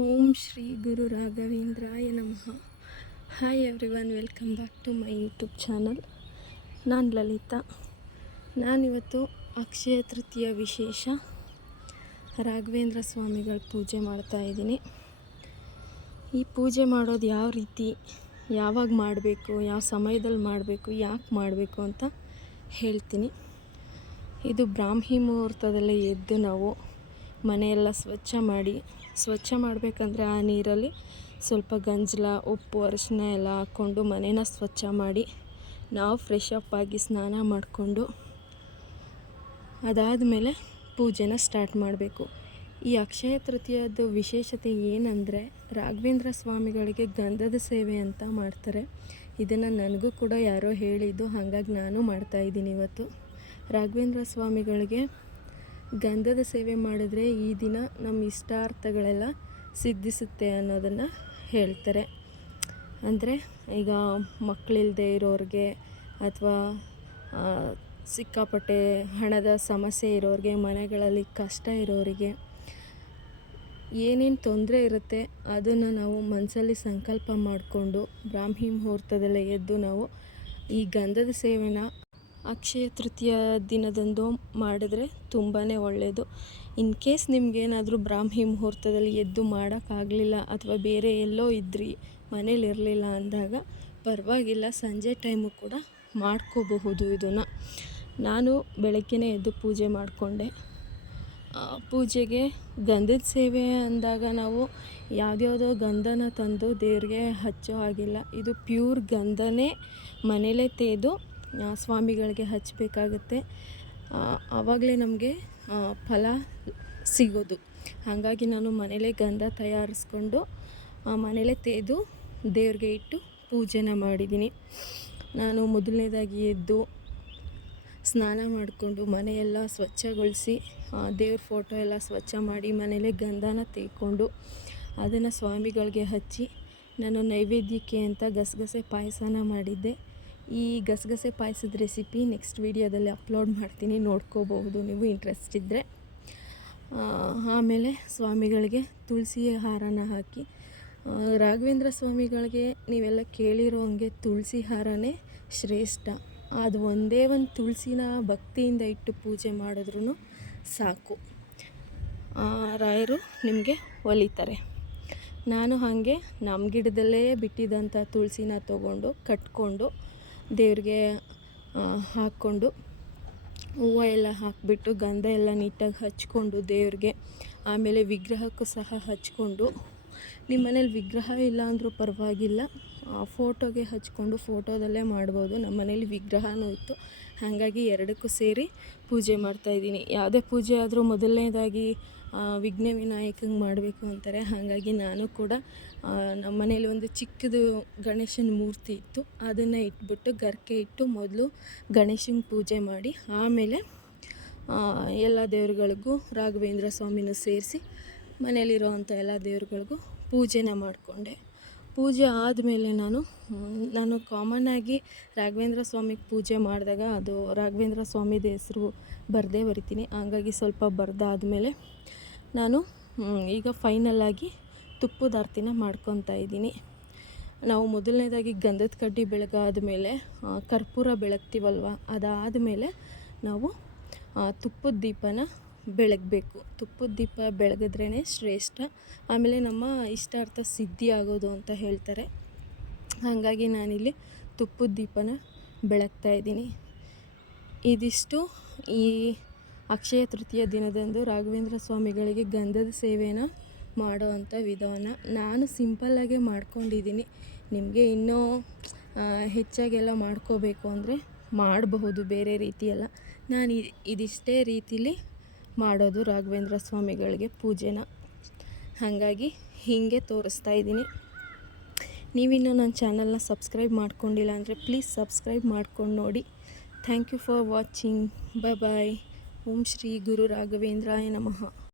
ಓಂ ಶ್ರೀ ಗುರು ರಾಘವೇಂದ್ರಾಯ ನಮಃ. Hi everyone, welcome back to my YouTube channel. ನಾನು ಲಲಿತಾ. ನಾನಿವತ್ತು ಅಕ್ಷಯ ತೃತೀಯ ವಿಶೇಷ ರಾಘವೇಂದ್ರ ಸ್ವಾಮಿಗಳ ಪೂಜೆ ಮಾಡ್ತಾಯಿದ್ದೀನಿ. ಈ ಪೂಜೆ ಮಾಡೋದು ಯಾವ ರೀತಿ, ಯಾವಾಗ ಮಾಡಬೇಕು, ಯಾವ ಸಮಯದಲ್ಲಿ ಮಾಡಬೇಕು, ಯಾಕೆ ಮಾಡಬೇಕು ಅಂತ ಹೇಳ್ತೀನಿ. ಇದು ಬ್ರಾಹ್ಮಿ ಮುಹೂರ್ತದಲ್ಲೇ ಎದ್ದು ನಾವು ಮನೆಯೆಲ್ಲ ಸ್ವಚ್ಛ ಮಾಡಬೇಕಂದ್ರೆ ಆ ನೀರಲ್ಲಿ ಸ್ವಲ್ಪ ಗಂಜಲ, ಉಪ್ಪು, ಅರಿಶಿನ ಎಲ್ಲ ಹಾಕ್ಕೊಂಡು ಮನೇನ ಸ್ವಚ್ಛ ಮಾಡಿ ನಾವು ಫ್ರೆಶ್ ಅಪ್ ಆಗಿ ಸ್ನಾನ ಮಾಡಿಕೊಂಡು ಅದಾದಮೇಲೆ ಪೂಜೆನ ಸ್ಟಾರ್ಟ್ ಮಾಡಬೇಕು. ಈ ಅಕ್ಷಯ ತೃತೀಯದ ವಿಶೇಷತೆ ಏನಂದರೆ, ರಾಘವೇಂದ್ರ ಸ್ವಾಮಿಗಳಿಗೆ ಗಂಧದ ಸೇವೆ ಅಂತ ಮಾಡ್ತಾರೆ. ಇದನ್ನು ನನಗೂ ಕೂಡ ಯಾರೋ ಹೇಳಿದ್ದು, ಹಾಗಾಗಿ ನಾನು ಮಾಡ್ತಾಯಿದ್ದೀನಿ. ಇವತ್ತು ರಾಘವೇಂದ್ರ ಸ್ವಾಮಿಗಳಿಗೆ ಗಂಧದ ಸೇವೆ ಮಾಡಿದ್ರೆ ಈ ದಿನ ನಮ್ಮ ಇಷ್ಟಾರ್ಥಗಳೆಲ್ಲ ಸಿದ್ಧಿಸುತ್ತೆ ಅನ್ನೋದನ್ನು ಹೇಳ್ತಾರೆ. ಅಂದರೆ ಈಗ ಮಕ್ಕಳಿಲ್ಲದೆ ಇರೋರಿಗೆ ಅಥವಾ ಸಿಕ್ಕಾಪಟ್ಟೆ ಹಣದ ಸಮಸ್ಯೆ ಇರೋರಿಗೆ, ಮನೆಗಳಲ್ಲಿ ಕಷ್ಟ ಇರೋರಿಗೆ, ಏನೇನು ತೊಂದರೆ ಇರುತ್ತೆ ಅದನ್ನು ನಾವು ಮನಸ್ಸಲ್ಲಿ ಸಂಕಲ್ಪ ಮಾಡಿಕೊಂಡು ಬ್ರಾಹ್ಮಿ ಮುಹೂರ್ತದಲ್ಲೇ ಎದ್ದು ನಾವು ಈ ಗಂಧದ ಸೇವೆನ ಅಕ್ಷಯ ತೃತೀಯ ದಿನದಂದು ಮಾಡಿದ್ರೆ ತುಂಬಾ ಒಳ್ಳೆಯದು. ಇನ್ ಕೇಸ್ ನಿಮಗೇನಾದರೂ ಬ್ರಾಹ್ಮಿ ಮುಹೂರ್ತದಲ್ಲಿ ಎದ್ದು ಮಾಡೋಕ್ಕಾಗಲಿಲ್ಲ ಅಥವಾ ಬೇರೆ ಎಲ್ಲೋ ಇದ್ರಿ, ಮನೇಲಿ ಇರಲಿಲ್ಲ ಅಂದಾಗ ಪರವಾಗಿಲ್ಲ, ಸಂಜೆ ಟೈಮು ಕೂಡ ಮಾಡ್ಕೋಬಹುದು. ಇದನ್ನು ನಾನು ಬೆಳಗ್ಗೆನೇ ಎದ್ದು ಪೂಜೆ ಮಾಡಿಕೊಂಡೆ. ಪೂಜೆಗೆ ಗಂಧದ ಸೇವೆ ಅಂದಾಗ ನಾವು ಯಾವುದ್ಯಾವುದೋ ಗಂಧನ ತಂದು ದೇವ್ರಿಗೆ ಹಚ್ಚೋ ಹಾಗಿಲ್ಲ. ಇದು ಪ್ಯೂರ್ ಗಂಧನೇ ಮನೇಲೇ ತೆಗೆದು ಸ್ವಾಮಿಗಳಿಗೆ ಹಚ್ಚಬೇಕಾಗತ್ತೆ. ಆವಾಗಲೇ ನಮಗೆ ಫಲ ಸಿಗೋದು. ಹಾಗಾಗಿ ನಾನು ಮನೇಲೇ ಗಂಧ ತಯಾರಿಸ್ಕೊಂಡು ಮನೇಲೇ ತೆಗೆದು ದೇವ್ರಿಗೆ ಇಟ್ಟು ಪೂಜೆನ ಮಾಡಿದ್ದೀನಿ. ನಾನು ಮೊದಲನೇದಾಗಿ ಎದ್ದು ಸ್ನಾನ ಮಾಡಿಕೊಂಡು ಮನೆಯೆಲ್ಲ ಸ್ವಚ್ಛಗೊಳಿಸಿ ದೇವ್ರ ಫೋಟೋ ಎಲ್ಲ ಸ್ವಚ್ಛ ಮಾಡಿ ಮನೇಲೇ ಗಂಧನ ತೆಗೆದುಕೊಂಡು ಅದನ್ನು ಸ್ವಾಮಿಗಳಿಗೆ ಹಚ್ಚಿ ನಾನು ನೈವೇದ್ಯಕ್ಕೆ ಅಂತ ಗಸಗಸೆ ಪಾಯಸನ ಮಾಡಿದ್ದೆ. ಈ ಗಸಗಸೆ ಪಾಯಸದ ರೆಸಿಪಿ ನೆಕ್ಸ್ಟ್ ವೀಡಿಯೋದಲ್ಲಿ ಅಪ್ಲೋಡ್ ಮಾಡ್ತೀನಿ, ನೋಡ್ಕೋಬಹುದು ನೀವು ಇಂಟ್ರೆಸ್ಟ್ ಇದ್ದರೆ. ಆಮೇಲೆ ಸ್ವಾಮಿಗಳಿಗೆ ತುಳಸಿ ಹಾರನ ಹಾಕಿ, ರಾಘವೇಂದ್ರ ಸ್ವಾಮಿಗಳಿಗೆ ನೀವೆಲ್ಲ ಕೇಳಿರೋ ಹಂಗೆ ತುಳಸಿ ಹಾರನೇ ಶ್ರೇಷ್ಠ. ಅದು ಒಂದೇ ಒಂದು ತುಳಸಿನ ಭಕ್ತಿಯಿಂದ ಇಟ್ಟು ಪೂಜೆ ಮಾಡಿದ್ರೂ ಸಾಕು, ರಾಯರು ನಿಮಗೆ ಒಲಿತಾರೆ. ನಾನು ಹಾಗೆ ನಮ್ಮ ಗಿಡದಲ್ಲೇ ಬಿಟ್ಟಿದ್ದಂಥ ತುಳಸಿನ ತೊಗೊಂಡು ಕಟ್ಕೊಂಡು ದೇವ್ರಿಗೆ ಹಾಕ್ಕೊಂಡು ಹೂವು ಎಲ್ಲ ಹಾಕಿಬಿಟ್ಟು ಗಂಧ ಎಲ್ಲ ನೀಟಾಗಿ ಹಚ್ಕೊಂಡು ದೇವ್ರಿಗೆ, ಆಮೇಲೆ ವಿಗ್ರಹಕ್ಕೂ ಸಹ ಹಚ್ಕೊಂಡು, ನಿಮ್ಮ ಮನೇಲಿ ವಿಗ್ರಹ ಇಲ್ಲ ಅಂದರೂ ಪರವಾಗಿಲ್ಲ, ಫೋಟೋಗೆ ಹಚ್ಕೊಂಡು ಫೋಟೋದಲ್ಲೇ ಮಾಡ್ಬೋದು. ನಮ್ಮ ಮನೇಲಿ ವಿಗ್ರಹನೂ ಇತ್ತು, ಹಾಗಾಗಿ ಎರಡಕ್ಕೂ ಸೇರಿ ಪೂಜೆ ಮಾಡ್ತಾಯಿದ್ದೀನಿ. ಯಾವುದೇ ಪೂಜೆ ಆದರೂ ಮೊದಲನೇದಾಗಿ ವಿಘ್ನ ವಿನಾಯಕಂಗೆ ಮಾಡಬೇಕು ಅಂತಾರೆ. ಹಾಗಾಗಿ ನಾನು ಕೂಡ ನಮ್ಮ ಮನೇಲಿ ಒಂದು ಚಿಕ್ಕದು ಗಣೇಶನ ಮೂರ್ತಿ ಇತ್ತು, ಅದನ್ನು ಇಟ್ಬಿಟ್ಟು ಗರ್ಕೆ ಇಟ್ಟು ಮೊದಲು ಗಣೇಶನ ಪೂಜೆ ಮಾಡಿ ಆಮೇಲೆ ಎಲ್ಲ ದೇವ್ರುಗಳಿಗೂ ರಾಘವೇಂದ್ರ ಸ್ವಾಮಿನೂ ಸೇರಿಸಿ ಮನೇಲಿರೋವಂಥ ಎಲ್ಲ ದೇವ್ರುಗಳಿಗೂ ಪೂಜೆನ ಮಾಡಿಕೊಂಡೆ. ಪೂಜೆ ಆದಮೇಲೆ ನಾನು ಕಾಮನ್ನಾಗಿ ರಾಘವೇಂದ್ರ ಸ್ವಾಮಿಗೆ ಪೂಜೆ ಮಾಡಿದಾಗ ಅದು ರಾಘವೇಂದ್ರ ಸ್ವಾಮಿದ ಹೆಸರು ಬರದೇ ಬರಿತೀನಿ. ಹಾಗಾಗಿ ಸ್ವಲ್ಪ ಬರೆದಾದ್ಮೇಲೆ ನಾನು ಈಗ ಫೈನಲ್ಲಾಗಿ ತುಪ್ಪದ ಆರತಿನ ಮಾಡ್ಕೊತಾ ಇದ್ದೀನಿ. ನಾವು ಮೊದಲನೇದಾಗಿ ಗಂಧದ ಕಡ್ಡಿ ಬೆಳಗಾದ್ಮೇಲೆ ಕರ್ಪೂರ ಬೆಳಗ್ತೀವಲ್ವ, ಅದಾದಮೇಲೆ ನಾವು ತುಪ್ಪದ ದೀಪನ ಬೆಳಗಬೇಕು. ತುಪ್ಪದ ದೀಪ ಬೆಳಗಿದ್ರೇ ಶ್ರೇಷ್ಠ. ಆಮೇಲೆ ನಮ್ಮ ಇಷ್ಟಾರ್ಥ ಸಿದ್ಧಿ ಆಗೋದು ಅಂತ ಹೇಳ್ತಾರೆ. ಹಾಗಾಗಿ ನಾನಿಲ್ಲಿ ತುಪ್ಪದ ದೀಪನ ಬೆಳಗ್ತಾಯಿದ್ದೀನಿ. ಇದಿಷ್ಟು ಈ ಅಕ್ಷಯ ತೃತೀಯ ದಿನದಂದು ರಾಘವೇಂದ್ರ ಸ್ವಾಮಿಗಳಿಗೆ ಗಂಧದ ಸೇವೆನ ಮಾಡೋ ಅಂಥ ವಿಧಾನ. ನಾನು ಸಿಂಪಲ್ಲಾಗೆ ಮಾಡ್ಕೊಂಡಿದ್ದೀನಿ. ನಿಮಗೆ ಇನ್ನೂ ಹೆಚ್ಚಾಗೆಲ್ಲ ಮಾಡ್ಕೋಬೇಕು ಅಂದರೆ ಮಾಡಬಹುದು, ಬೇರೆ ರೀತಿಯೆಲ್ಲ. ನಾನು ಇದಿಷ್ಟೇ ರೀತಿಲಿ ಮಾಡೋದು ರಾಘವೇಂದ್ರ ಸ್ವಾಮಿಗಳಿಗೆ ಪೂಜೆನ, ಹಾಗಾಗಿ ಹೀಗೆ ತೋರಿಸ್ತಾ ಇದ್ದೀನಿ. ನೀವಿನ್ನೂ ನನ್ನ ಚಾನಲ್ನ ಸಬ್ಸ್ಕ್ರೈಬ್ ಮಾಡ್ಕೊಂಡಿಲ್ಲ ಅಂದರೆ ಪ್ಲೀಸ್ ಸಬ್ಸ್ಕ್ರೈಬ್ ಮಾಡ್ಕೊಂಡು ನೋಡಿ. Thank you for watching. Bye. ಓಂ ಶ್ರೀ ಗುರು ರಾಘವೇಂದ್ರಾಯ ನಮಃ.